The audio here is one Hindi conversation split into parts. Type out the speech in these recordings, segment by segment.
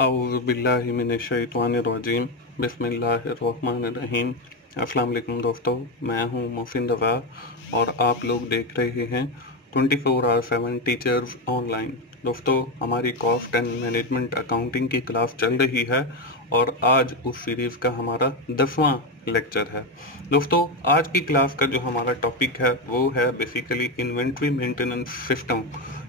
औज़ुबिल्लाहिमिनश्शैतानिर्रजीम बिस्मिल्लाहिर्रहमानिर्रहीम। अस्सलाम वालेकुम दोस्तों, मैं हूं मोहसिन रज़ा और आप लोग देख रहे हैं 24/7 टीचर्स ऑनलाइन। दोस्तों, हमारी कॉस्ट एंड मैनेजमेंट अकाउंटिंग की क्लास चल रही है और आज उस सीरीज़ का हमारा 10वां लेक्चर है। दोस्तों, आज की क्लास का जो हमारा टॉपिक है वो है बेसिकली इन्वेंट्री मेंटेनेंस सिस्टम,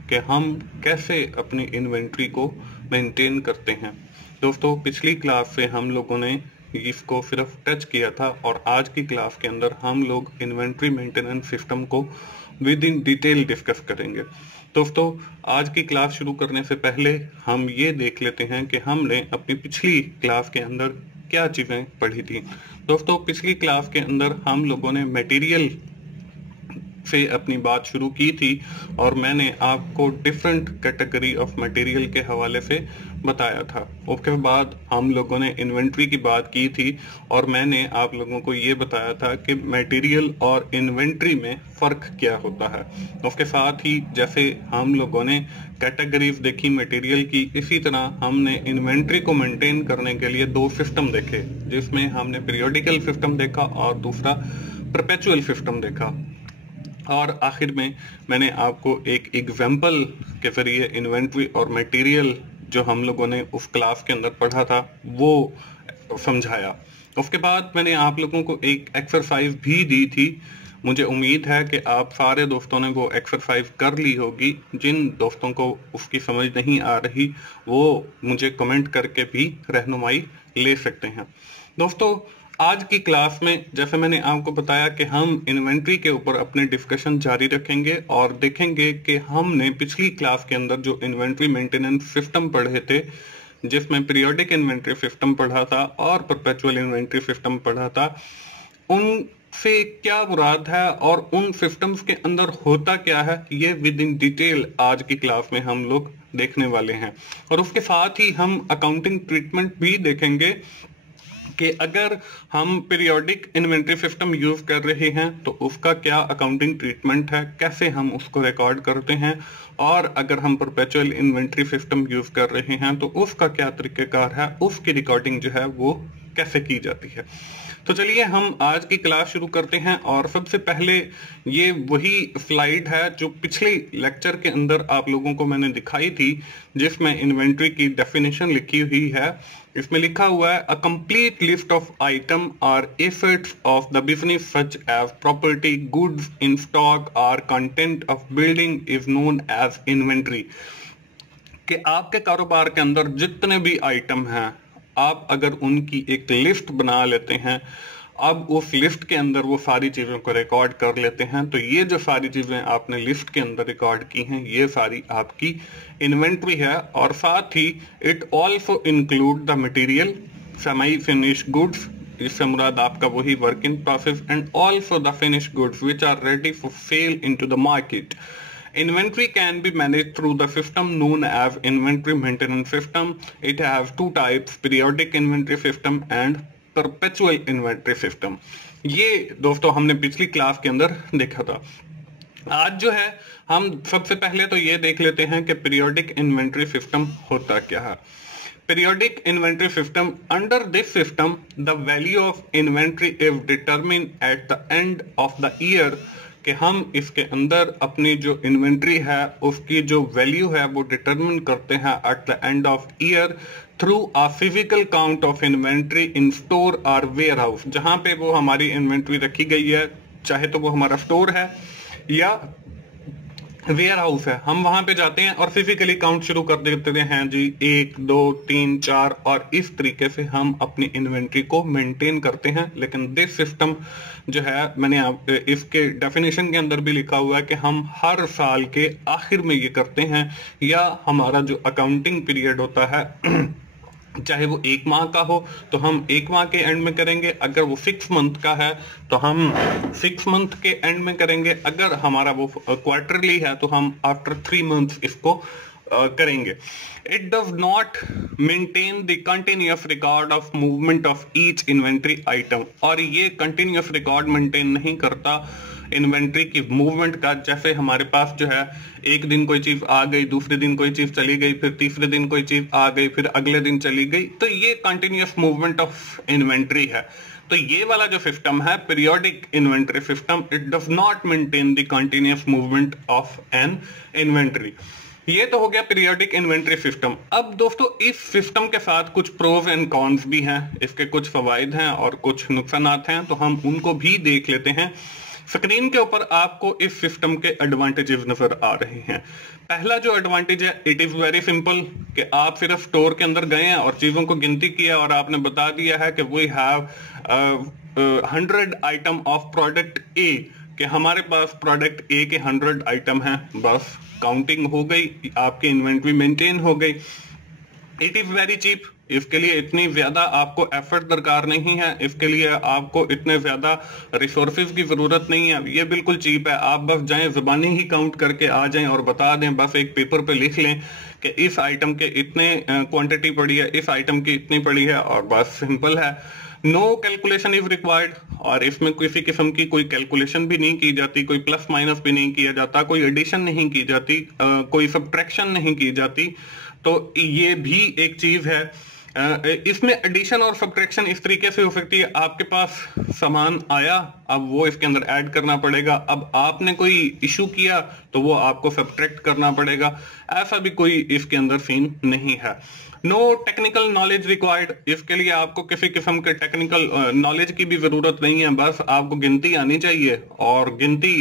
कि हम कैसे अपनी इन्वेंट्री को मेंटेन करते हैं। दोस्तों, पिछली क्लास से हम लोगों ने इसको सिर्फ टच किया था और आज की क्लास के अंदर हम लोग इन्वेंट्री मेंटेनेंस सिस्टम को विद इन डिटेल डिस्कस करेंगे। दोस्तों, आज की क्लास शुरू करने से पहले हम ये देख लेते हैं कि हमने अपनी पिछली क्लास के अंदर क्या चीज़ें पढ़ी थी। दोस्तों, पिछली क्लास के अंदर हम लोगों ने मटेरियल से अपनी बात शुरू की थी और मैंने आपको डिफरेंट कैटेगरी ऑफ मटेरियल के हवाले से बताया था। उसके बाद हम लोगों ने इन्वेंट्री की बात की थी और मैंने आप लोगों को ये बताया था कि मटेरियल और इन्वेंट्री में फ़र्क क्या होता है। उसके साथ ही जैसे हम लोगों ने कैटेगरीज देखी मटेरियल की, इसी तरह हमने इन्वेंट्री को मेंटेन करने के लिए दो सिस्टम देखे, जिसमें हमने पीरियोडिकल सिस्टम देखा और दूसरा परपेचुअल सिस्टम देखा। और आखिर में मैंने आपको एक एग्जाम्पल के जरिए इन्वेंट्री और मटेरियल जो हम लोगों ने उस क्लास के अंदर पढ़ा था वो समझाया। उसके बाद मैंने आप लोगों को एक एक्सरसाइज भी दी थी। मुझे उम्मीद है कि आप सारे दोस्तों ने वो एक्सरसाइज कर ली होगी। जिन दोस्तों को उसकी समझ नहीं आ रही वो मुझे कमेंट करके भी रहनुमाई ले सकते हैं। दोस्तों, आज की क्लास में जैसे मैंने आपको बताया कि हम इन्वेंट्री के ऊपर अपने डिस्कशन जारी रखेंगे और देखेंगे कि हमने पिछली क्लास के अंदर जो इन्वेंट्री मेंटेनेंस सिस्टम पढ़े थे, जिसमें पीरियोडिक इन्वेंट्री सिस्टम पढ़ा था और परपेचुअल इन्वेंट्री सिस्टम पढ़ा था, उनसे क्या मुराद है और उन सिस्टम्स के अंदर होता क्या है, ये विद इन डिटेल आज की क्लास में हम लोग देखने वाले हैं। और उसके साथ ही हम अकाउंटिंग ट्रीटमेंट भी देखेंगे कि अगर हम पीरियोडिक इन्वेंट्री सिस्टम यूज कर रहे हैं तो उसका क्या अकाउंटिंग ट्रीटमेंट है, कैसे हम उसको रिकॉर्ड करते हैं, और अगर हम परपेचुअल इन्वेंट्री सिस्टम यूज कर रहे हैं तो उसका क्या तरीकेकार है, उसकी रिकॉर्डिंग जो है वो कैसे की जाती है। तो चलिए हम आज की क्लास शुरू करते हैं। और सबसे पहले ये वही स्लाइड है जो पिछले लेक्चर के अंदर आप लोगों को मैंने दिखाई थी, जिसमें इन्वेंट्री की डेफिनेशन लिखी हुई है। इसमें लिखा हुआ है, a complete list of item or assets of the business such as property, goods in stock or content of building is known as inventory. कि आपके कारोबार के अंदर जितने भी आइटम हैं, आप अगर उनकी एक लिस्ट बना लेते हैं, अब उस लिस्ट के अंदर वो सारी चीज़ों को रिकॉर्ड कर लेते हैं, तो ये जो सारी चीज़ें आपने लिस्ट के अंदर रिकॉर्ड की हैं, ये सारी आपकी इन्वेंट्री है। और साथ ही it also include the material, semi finish goods, इससे मुराद आपका वही work in process, and also the finish goods which are ready for sale into the market. Inventory can be managed through the system known as inventory maintenance system. It has two types, periodic inventory system and perpetual inventory system. ये दोस्तों हमने पिछली क्लास के अंदर देखा था। आज जो है हम सबसे पहले तो ये देख लेते हैं कि periodic inventory system होता क्या है। Periodic inventory system, under this system the value of inventory is determined at the end of the year, कि हम इसके अंदर अपनी जो इन्वेंट्री है उसकी जो वैल्यू है वो डिटरमिन करते हैं at the end of year through a physical count of inventory in store और वेयर हाउस। जहाँ पे वो हमारी इन्वेंट्री रखी गई है, चाहे तो वो हमारा स्टोर है या वेयर हाउस है, हम वहां पे जाते हैं और फिजिकली काउंट शुरू कर देते हैं जी, 1 2 3 4, और इस तरीके से हम अपनी इन्वेंट्री को मेंटेन करते हैं। लेकिन दिस सिस्टम जो है, मैंने इसके डेफिनेशन के अंदर भी लिखा हुआ है कि हम हर साल के आखिर में ये करते हैं, या हमारा जो अकाउंटिंग पीरियड होता है चाहे वो 1 माह का हो तो हम 1 माह के एंड में करेंगे, अगर वो 6 मंथ का है तो हम 6 मंथ के एंड में करेंगे, अगर हमारा वो क्वार्टरली है तो हम आफ्टर 3 मंथ्स इसको करेंगे। It does not maintain the continuous record of movement of each inventory item, और ये कंटिन्यूअस रिकॉर्ड मेंटेन नहीं करता इन्वेंट्री की मूवमेंट का। जैसे हमारे पास जो है एक दिन कोई चीज आ गई, दूसरे दिन कोई चीज चली गई, फिर तीसरे दिन कोई चीज आ गई, फिर अगले दिन चली गई, तो ये कंटिन्यूअस मूवमेंट ऑफ इन्वेंट्री है। तो ये वाला जो सिस्टम है periodic inventory system, it does not maintain the continuous movement of N inventory. ये तो हो गया पीरियोडिक इन्वेंट्री सिस्टम। अब दोस्तों इस सिस्टम के साथ कुछ प्रोज एंड कॉन्स भी हैं, इसके कुछ फवाइद हैं और कुछ नुकसानात हैं, तो हम उनको भी देख लेते हैं। स्क्रीन के ऊपर आपको इस सिस्टम के एडवांटेजेस नजर आ रहे हैं। पहला जो एडवांटेज है, इट इज वेरी सिंपल, कि आप सिर्फ स्टोर के अंदर गए हैं और चीजों को गिनती किया और आपने बता दिया है कि we have 100 item of product A, कि हमारे पास प्रोडक्ट ए के 100 आइटम हैं, बस काउंटिंग हो गई, आपकी इन्वेंट्री मेंटेन हो गई। इट इज वेरी चीप, इसके लिए इतनी ज्यादा आपको एफर्ट दरकार नहीं है, इसके लिए आपको इतने ज्यादा रिसोर्सेज की जरूरत नहीं है, ये बिल्कुल चीप है। आप बस जाएं, जुबानी ही काउंट करके आ जाएं और बता दें, बस एक पेपर पे लिख लें कि इस आइटम के इतने क्वांटिटी पड़ी है, इस आइटम की इतनी पड़ी है, और बस सिंपल है। नो कैलकुलेशन इज रिक्वायर्ड, और इसमें किसी किस्म की कोई कैलकुलेशन भी नहीं की जाती, कोई प्लस माइनस भी नहीं किया जाता, कोई एडिशन नहीं की जाती, कोई सब्ट्रैक्शन नहीं की जाती। तो ये भी एक चीज है। इसमें एडिशन और सब्ट्रैक्शन इस तरीके से हो सकती है, आपके पास सामान आया, अब वो इसके अंदर ऐड करना पड़ेगा, अब आपने कोई इशू किया तो वो आपको सब्ट्रैक्ट करना पड़ेगा, ऐसा भी कोई इसके अंदर सीन नहीं है। नो टेक्निकल नॉलेज रिक्वायर्ड, इसके लिए आपको किसी किस्म के टेक्निकल नॉलेज की भी जरूरत नहीं है, बस आपको गिनती आनी चाहिए, और गिनती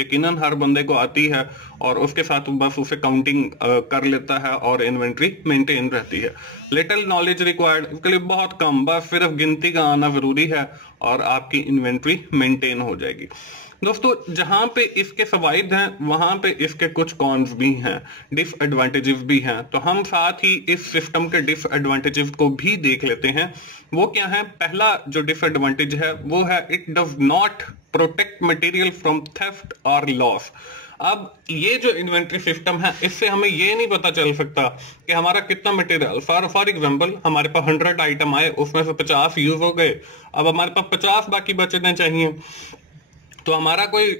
यकीनन हर बंदे को आती है, और उसके साथ बस उसे काउंटिंग कर लेता है और इन्वेंट्री मेंटेन रहती है। लिटिल नॉलेज रिक्वायर्ड, इसके लिए बहुत कम, बस सिर्फ गिनती का आना जरूरी है और आपकी इन्वेंट्री मेंटेन हो जाएगी। दोस्तों जहां पे इसके फवाइद हैं वहां पे इसके कुछ कॉन्स भी हैं, डिसएडवांटेजेस भी हैं, तो हम साथ ही इस सिस्टम के डिसएडवांटेजेस को भी देख लेते हैं। वो क्या है? पहला जो डिसएडवांटेज है वो है it does not protect material from theft और लॉस। अब ये जो इन्वेंट्री सिस्टम है, इससे हमें ये नहीं पता चल सकता कि हमारा कितना मटेरियल, फॉर एग्जांपल हमारे पास 100 आइटम आए, उसमें से 50 यूज हो गए, अब हमारे पास 50 बाकी बचने चाहिए, तो हमारा कोई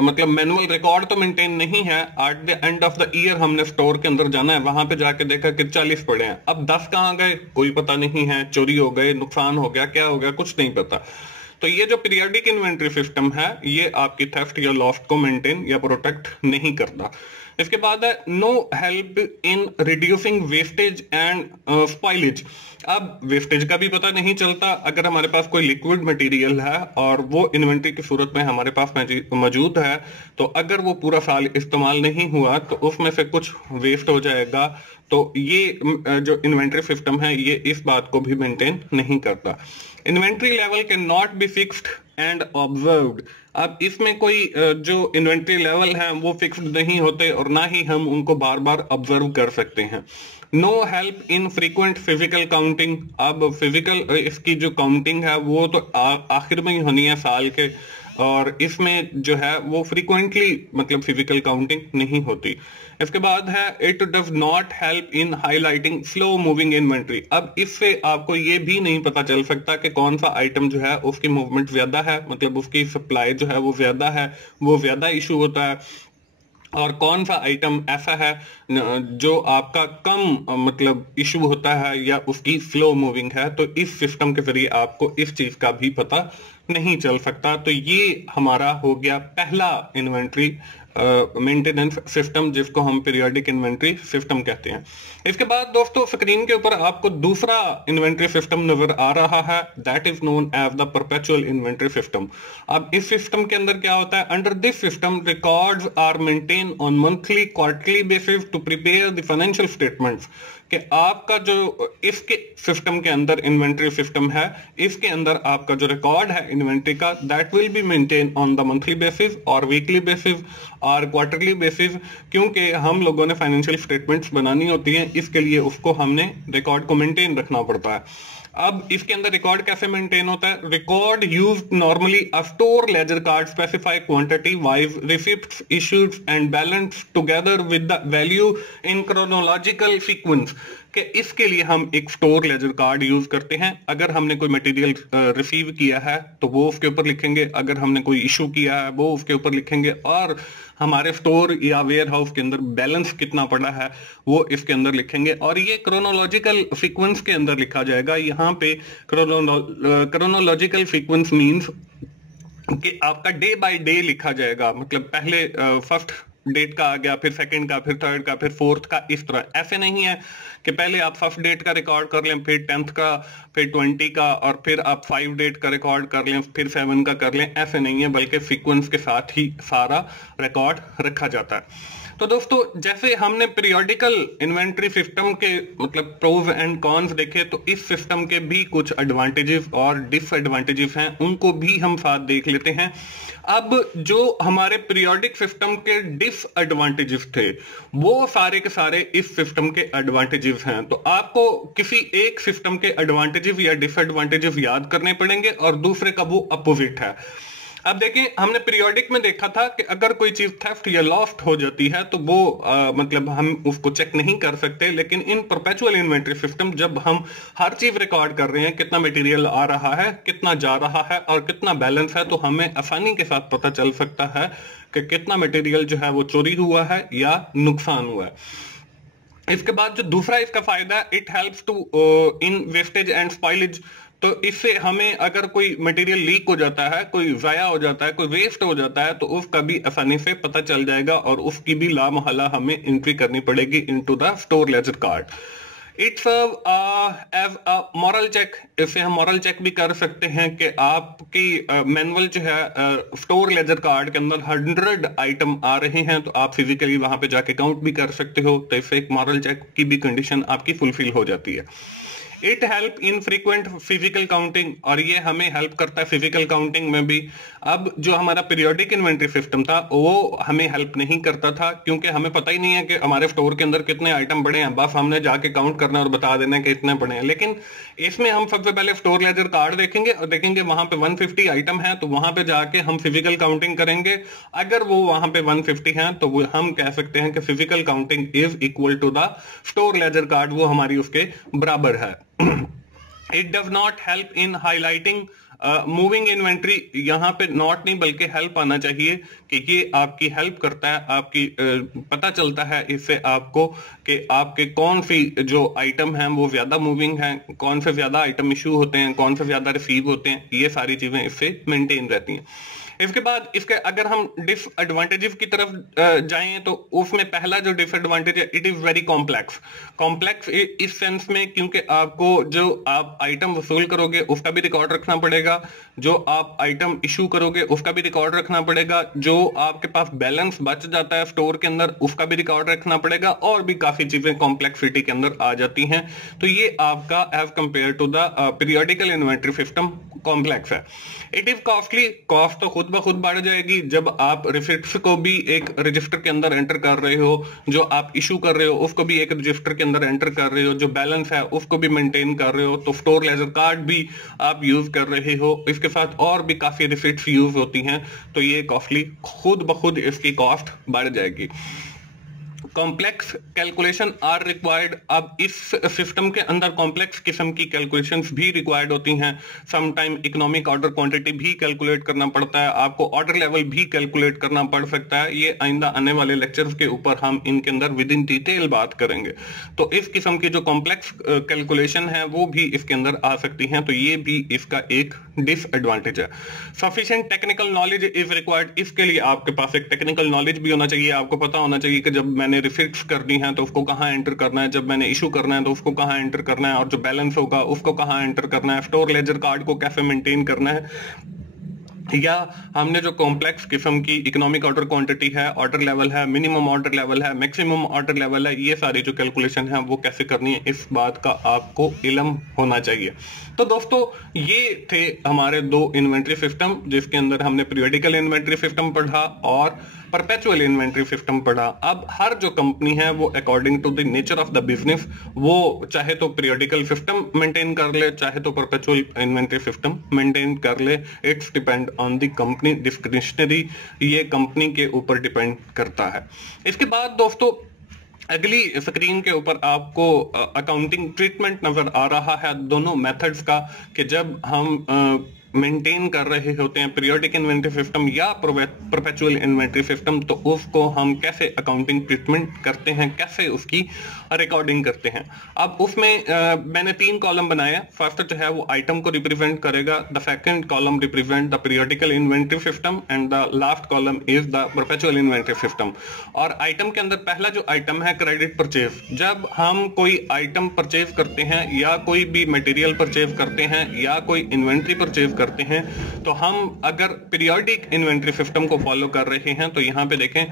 मतलब मैनुअल रिकॉर्ड तो मेंटेन नहीं है। At the end of the year हमने स्टोर के अंदर जाना है, वहां पे जाके देखा कि 40 पड़े हैं, अब 10 कहाँ गए कोई पता नहीं है, चोरी हो गए, नुकसान हो गया, क्या हो गया कुछ नहीं पता। तो ये जो पीरियोडिक इन्वेंट्री सिस्टम है ये आपकी थेफ्ट या लॉस को मेंटेन या प्रोटेक्ट नहीं करता। इसके बाद है no help in reducing wastage and spoilage. अब वेस्टेज का भी पता नहीं चलता, अगर हमारे पास कोई लिक्विड मटेरियल है और वो इन्वेंट्री की सूरत में हमारे पास मौजूद है, तो अगर वो पूरा साल इस्तेमाल नहीं हुआ तो उसमें से कुछ वेस्ट हो जाएगा। तो ये जो इन्वेंट्री सिस्टम है ये इस बात को भी मेंटेन नहीं करता। Inventory level can not be fixed and observed. अब इसमें कोई जो इन्वेंट्री लेवल है वो फिक्स्ड नहीं होते और ना ही हम उनको बार बार ऑब्जर्व कर सकते हैं। No help in frequent physical counting. अब फिजिकल इसकी जो काउंटिंग है वो तो आखिर में ही होनी है साल के, और इसमें जो है वो फ्रीक्वेंटली मतलब फिजिकल काउंटिंग नहीं होती। इसके बाद है it does not help in highlighting slow moving inventory. अब इससे आपको ये भी नहीं पता चल सकता कि कौन सा आइटम जो है उसकी मूवमेंट ज्यादा है, मतलब उसकी सप्लाई जो है वो ज्यादा है, वो ज्यादा इशू होता है, और कौन सा आइटम ऐसा है जो आपका कम मतलब इशू होता है या उसकी स्लो मूविंग है। तो इस सिस्टम के जरिए आपको इस चीज का भी पता नहीं चल सकता। तो ये हमारा हो गया पहला इन्वेंट्री मेंटेनेंस सिस्टम, जिसको हम पीरियोडिक इन्वेंट्री सिस्टम कहते हैं। इसके बाद दोस्तों स्क्रीन के ऊपर आपको दूसरा इन्वेंट्री सिस्टम नजर आ रहा है, that is known as the perpetual inventory system. अब इस सिस्टम के अंदर क्या होता है? Under this system records are maintain on monthly quarterly basis to prepare the financial statements. कि आपका जो इसके सिस्टम के अंदर इन्वेंट्री सिस्टम है, इसके अंदर आपका जो रिकॉर्ड है इन्वेंट्री का, that will be maintain on the monthly basis और वीकली बेसिस और क्वार्टरली बेसिस, क्योंकि हम लोगों ने फाइनेंशियल स्टेटमेंट्स बनानी होती है, इसके लिए उसको हमने रिकॉर्ड को मेंटेन रखना पड़ता है। अब इसके अंदर रिकॉर्ड कैसे मेंटेन होता है? Record use normally a store ledger card specify quantity wise receipts issued and balance together with the value in chronological sequence. कि इसके लिए हम एक स्टोर लेजर कार्ड यूज करते हैं। अगर हमने कोई मटेरियल रिसीव किया है तो वो उसके ऊपर लिखेंगे, अगर हमने कोई इशू किया है वो उसके ऊपर लिखेंगे, और हमारे स्टोर या वेयर हाउस के अंदर बैलेंस कितना पड़ा है वो इसके अंदर लिखेंगे, और ये क्रोनोलॉजिकल सीक्वेंस के अंदर लिखा जाएगा। यहाँ पे क्रोनोलॉजिकल सीक्वेंस मींस कि आपका डे बाय डे लिखा जाएगा, मतलब पहले फर्स्ट डेट का आ गया, फिर सेकंड का, फिर थर्ड का, फिर फोर्थ का, इस तरह। ऐसे नहीं है कि पहले आप फर्स्ट डेट का रिकॉर्ड कर लें, फिर 10th का, फिर 20 का, और फिर आप 5 डेट का रिकॉर्ड कर लें, फिर 7 का कर लें। ऐसे नहीं है, बल्कि सीक्वेंस के साथ ही सारा रिकॉर्ड रखा जाता है। तो दोस्तों, जैसे हमने पीरियोडिकल इन्वेंट्री सिस्टम के मतलब प्रोज एंड कॉन्स देखे, तो इस सिस्टम के भी कुछ एडवांटेजेस और डिसएडवांटेजेस हैं, उनको भी हम साथ देख लेते हैं। अब जो हमारे पीरियोडिक सिस्टम के डिसएडवांटेजेस थे, वो सारे के सारे इस सिस्टम के एडवांटेजेस हैं। तो आपको किसी एक सिस्टम के एडवांटेजेस या डिसएडवांटेजेस याद करने पड़ेंगे, और दूसरे का वो अपोजिट है। अब देखिए, हमने पीरियोडिक में देखा था कि अगर कोई चीज थेफ्ट या लॉस्ट हो जाती है तो वो मतलब हम उसको चेक नहीं कर सकते, लेकिन इन परपेचुअल इन्वेंट्री सिस्टम जब हम हर चीज रिकॉर्ड कर रहे हैं, कितना मटेरियल आ रहा है, कितना जा रहा है और कितना बैलेंस है, तो हमें आसानी के साथ पता चल सकता है कि कितना मटेरियल जो है वो चोरी हुआ है या नुकसान हुआ है। इसके बाद जो दूसरा इसका फायदा है, it helps to in wastage and spoilage. तो इससे हमें अगर कोई मटेरियल लीक हो जाता है, कोई जाया हो जाता है, कोई वेस्ट हो जाता है, तो उसका भी आसानी से पता चल जाएगा, और उसकी भी लामहला हमें एंट्री करनी पड़ेगी into the store ledger card. It serve as a moral check. इससे हम मॉरल चेक भी कर सकते हैं कि आपकी मैनुअल जो है स्टोर लेजर कार्ड के अंदर 100 आइटम आ रहे हैं, तो आप फिजिकली वहां पे जाके काउंट भी कर सकते हो। तो इससे एक मॉरल चेक की भी कंडीशन आपकी फुलफिल हो जाती है। It help in frequent physical counting, और ये हमें हेल्प करता है फिजिकल काउंटिंग में भी। अब जो हमारा पीरियोडिक इन्वेंट्री सिस्टम था वो हमें हेल्प नहीं करता था, क्योंकि हमें पता ही नहीं है कि हमारे स्टोर के अंदर कितने आइटम पड़े हैं, बस हमने जाके काउंट करना है और बता देना है कि इतने पड़े हैं। लेकिन इसमें हम सबसे पहले स्टोर लेजर कार्ड देखेंगे और देखेंगे वहां पे 150 आइटम है, तो वहां पे जाके हम फिजिकल काउंटिंग करेंगे। अगर वो वहां पे 150 है तो वो हम कह सकते हैं कि physical counting is equal to the store ledger card, वो हमारी उसके बराबर है। It does not help in highlighting moving inventory. यहाँ पे नॉट नहीं बल्कि हेल्प आना चाहिए कि ये आपकी हेल्प करता है, आपकी पता चलता है इससे आपको कि आपके कौन सी जो आइटम हैं वो ज्यादा मूविंग हैं, कौन से ज्यादा आइटम इश्यू होते हैं, कौन से ज्यादा रिसीव होते हैं, ये सारी चीजें इससे मेंटेन रहती हैं। इसके बाद इसके अगर हम डिसएडवांटेजेस की तरफ जाएं तो उसमें पहला जो डिसएडवांटेज है, it is very complex. Complex इस सेंस में क्योंकि आपको जो आप आइटम वसूल करोगे उसका भी रिकॉर्ड रखना पड़ेगा, जो आप आइटम इशू करोगे उसका भी रिकॉर्ड रखना पड़ेगा, जो आपके पास बैलेंस बच जाता है स्टोर के अंदर उसका भी रिकॉर्ड रखना पड़ेगा, और भी काफी चीजें कॉम्प्लेक्सिटी के अंदर आ जाती हैं। तो ये आपका as compare to the periodical inventory system complex है। It is costly. कॉस्ट तो खुद ब खुद बढ़ जाएगी जब आप रिसिप्ट्स को भी एक रजिस्टर के अंदर एंटर कर रहे हो, जो आप इशू कर रहे हो उसको भी एक रजिस्टर के अंदर एंटर कर रहे हो, जो बैलेंस है उसको भी मेंटेन कर रहे हो, तो स्टोर लेजर कार्ड भी आप यूज कर रहे हो, इसके साथ और भी काफी रिसिप्ट्स यूज होती हैं, तो ये कॉस्टली, खुद ब खुद इसकी कॉस्ट बढ़ जाएगी। Complex calculation are required. अब इस सिस्टम के अंदर कॉम्प्लेक्स किस्म की कैलकुलेशंस भी रिक्वायर्ड होती हैं। Some time economic order quantity भी कैलकुलेट करना पड़ता है, आपको ऑर्डर लेवल भी कैलकुलेट करना पड़ सकता है। ये आइंदा आने वाले लेक्चर्स के ऊपर हम इनके अंदर विद इन डिटेल बात करेंगे। तो इस किस्म की जो कॉम्प्लेक्स कैलकुलेशन है वो भी इसके अंदर आ सकती हैं, तो ये भी इसका एक डिसएडवांटेज है। Sufficient technical knowledge is required. इसके लिए आपके पास एक टेक्निकल नॉलेज भी होना चाहिए, आपको पता होना चाहिए कि जब मैंने रिसिप्ट्स करनी है तो उसको कहां एंटर करना है, जब मैंने इशू करना है तो उसको कहां एंटर करना है, और जो बैलेंस होगा उसको कहां एंटर करना है, स्टोर लेजर कार्ड को कैसे मेंटेन करना है, या हमने जो कॉम्प्लेक्स किस्म की इकोनॉमिक ऑर्डर क्वांटिटी है, ऑर्डर लेवल है, मिनिमम ऑर्डर लेवल है, मैक्सिमम ऑर्डर लेवल है, ये सारी जो कैलकुलेशन है वो कैसे करनी है, इस बात का आपको इल्म होना चाहिए। तो दोस्तों, ये थे हमारे दो इन्वेंट्री सिस्टम, जिसके अंदर हमने पीरियोडिकल इन्वेंट्री सिस्टम पढ़ा और परपेचुअल इन्वेंट्री सिस्टम पढ़ा। अब हर जो कंपनी है वो according to the nature of the business, वो चाहे तो पीरियोडिकल सिस्टम मेंटेन कर ले, चाहे तो परपेचुअल इन्वेंट्री सिस्टम मेंटेन कर ले। It's depend on the company, discretionary, ये कंपनी के ऊपर डिपेंड करता है। इसके बाद दोस्तों अगली स्क्रीन के ऊपर आपको अकाउंटिंग ट्रीटमेंट नजर आ रहा है दोनों मेथड्स का, कि जब हम मेंटेन कर रहे होते हैं पीरियोडिक इन्वेंटरी सिस्टम या परपेचुअल इन्वेंटरी सिस्टम, तो उसको हम कैसे अकाउंटिंग ट्रीटमेंट करते हैं, कैसे उसकी रिकॉर्डिंग करते हैं। अब उसमें मैंने 3 कॉलम बनाए। फर्स्ट जो है वो आइटम को रिप्रेजेंट करेगा, the second column represent the periodical inventory system and the last column is the perpetual inventory system. और आइटम के अंदर पहला जो आइटम है क्रेडिट परचेज। जब हम कोई आइटम परचेज करते हैं या कोई भी मटेरियल परचेज करते हैं या कोई इन्वेंट्री परचेज करते हैं, तो हम अगर पीरियोडिक इन्वेंट्री सिस्टम को फॉलो कर रहे हैं तो यहाँ पे देखें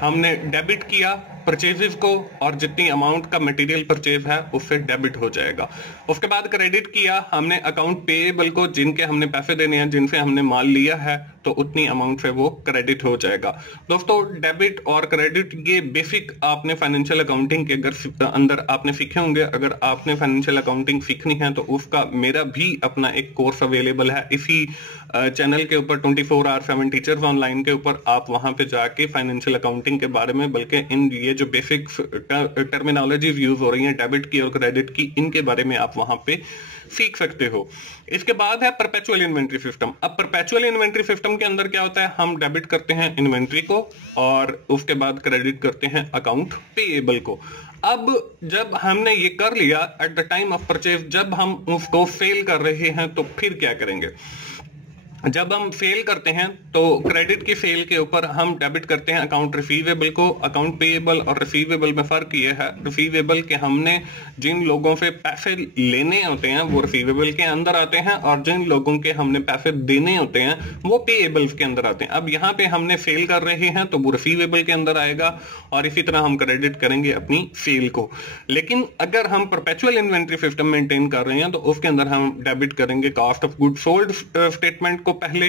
हमने डेबिट किया परचेजेस को और जितनी अमाउंट का मटेरियल परचेज है उससे डेबिट हो जाएगा। उसके बाद क्रेडिट किया हमने अकाउंट पेएबल को, जिनके हमने पैसे देने हैं, जिनसे हमने माल लिया है, तो उतनी अमाउंट से वो क्रेडिट हो जाएगा। दोस्तों डेबिट और क्रेडिट ये बेसिक आपने फाइनेंशियल अकाउंटिंग के अंदर आपने सीखे होंगे। अगर आपने फाइनेंशियल अकाउंटिंग सीखनी है तो उसका मेरा भी अपना एक कोर्स अवेलेबल है इसी चैनल के ऊपर 24 आवर 7 टीचर्स ऑनलाइन के ऊपर। आप वहां पे जाके फाइनेंशियल अकाउंटिंग के बारे में, बल्कि इन ये जो बेसिक टर्मिनोलॉजीज यूज हो रही हैं डेबिट की और क्रेडिट की, इनके बारे में आप वहां पे सीख सकते हो। इसके बाद है परपेचुअल इन्वेंट्री सिस्टम। अब परपेचुअल इन्वेंट्री सिस्टम के अंदर क्या होता है, हम डेबिट करते हैं इन्वेंट्री को और उसके बाद क्रेडिट करते हैं अकाउंट पेएबल को। अब जब हमने ये कर लिया at the time of purchase, जब हम उसको सेल कर रहे हैं तो फिर क्या करेंगे। जब हम सेल करते हैं तो क्रेडिट की सेल के ऊपर हम डेबिट करते हैं अकाउंट रिसीवेबल को। अकाउंट पेएबल और रिसीवेबल में फर्क ये है, रिसीवेबल के हमने जिन लोगों से पैसे लेने होते हैं वो रिसीवेबल के अंदर आते हैं और जिन लोगों के हमने पैसे देने होते हैं वो पेएबल्स के अंदर आते हैं। अब यहाँ पे हमने सेल कर रहे हैं तो वो रिसीवेबल के अंदर आएगा और इसी तरह हम क्रेडिट करेंगे अपनी सेल को। लेकिन अगर हम परपेचुअल इन्वेंट्री सिस्टम मेंटेन कर रहे हैं तो उसके अंदर हम डेबिट करेंगे cost of good sold statement को पहले,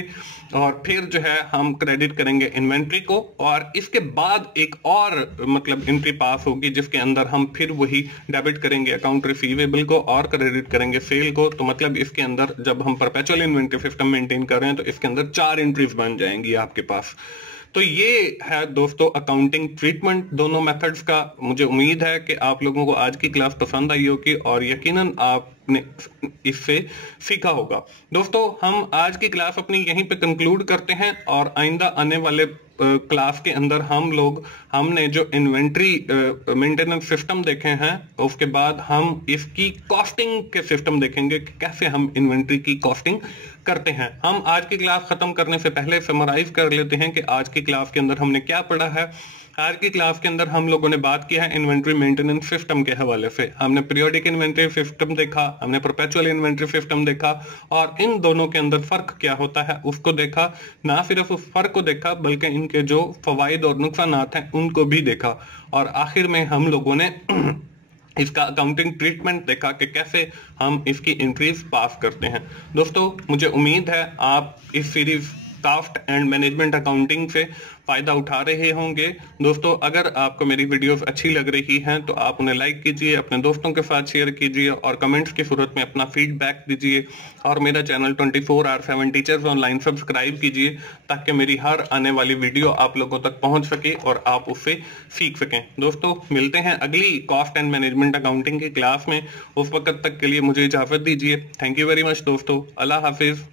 और फिर जो है हम क्रेडिट करेंगे इन्वेंट्री को, और इसके बाद एक और मतलब एंट्री पास होगी जिसके अंदर हम फिर वही डेबिट करेंगे अकाउंट रिसीवेबल को और क्रेडिट करेंगे सेल को। तो मतलब इसके अंदर जब हम परपेचुअल इन्वेंट्री सिस्टम मेंटेन कर रहे हैं तो इसके अंदर 4 एंट्रीज बन जाएंगी आपके पास। तो ये है दोस्तों अकाउंटिंग ट्रीटमेंट दोनों मेथड्स का। मुझे उम्मीद है कि आप लोगों को आज की क्लास पसंद आई होगी और यकीनन आपने इससे सीखा होगा। दोस्तों हम आज की क्लास अपनी यहीं पे कंक्लूड करते हैं और आइंदा आने वाले क्लास के अंदर हमने जो इन्वेंट्री मेंटेनेंस सिस्टम देखे हैं उसके बाद हम इसकी कॉस्टिंग के सिस्टम देखेंगे कि कैसे हम इन्वेंट्री की कॉस्टिंग करते हैं। हम आज की क्लास खत्म करने से पहले समराइज कर लेते हैं कि आज की क्लास के अंदर हमने क्या पढ़ा है। आज की क्लास के अंदर हम लोगों ने बात की है इन्वेंट्री मेंटेनेंस सिस्टम के हवाले से। हमने पीरियोडिक इन्वेंट्री सिस्टम देखा, हमने परपेचुअल इन्वेंट्री सिस्टम देखा और इन दोनों के अंदर फर्क क्या होता है उसको देखा। ना सिर्फ उस फर्क को देखा बल्कि इनके जो फवाइद और नुकसानात हैं उनको भी देखा, और आखिर में हम लोगों ने इसका अकाउंटिंग ट्रीटमेंट देखा कि कैसे हम इसकी एंट्रीज पास करते हैं। दोस्तों मुझे उम्मीद है आप इस series cost and management accounting से फायदा उठा रहे होंगे। दोस्तों अगर आपको मेरी वीडियोस अच्छी लग रही हैं तो आप उन्हें लाइक कीजिए, अपने दोस्तों के साथ शेयर कीजिए और कमेंट्स की सूरत में अपना फीडबैक दीजिए, और मेरा channel 24 hour 7 teachers online subscribe कीजिए ताकि मेरी हर आने वाली वीडियो आप लोगों तक पहुंच सके और आप उससे सीख सकें। दोस्तों मिलते हैं अगली कॉस्ट एंड मैनेजमेंट अकाउंटिंग की क्लास में। उस वक्त तक के लिए मुझे इजाजत दीजिए। थैंक यू वेरी मच दोस्तों। अल्लाह हाफिज।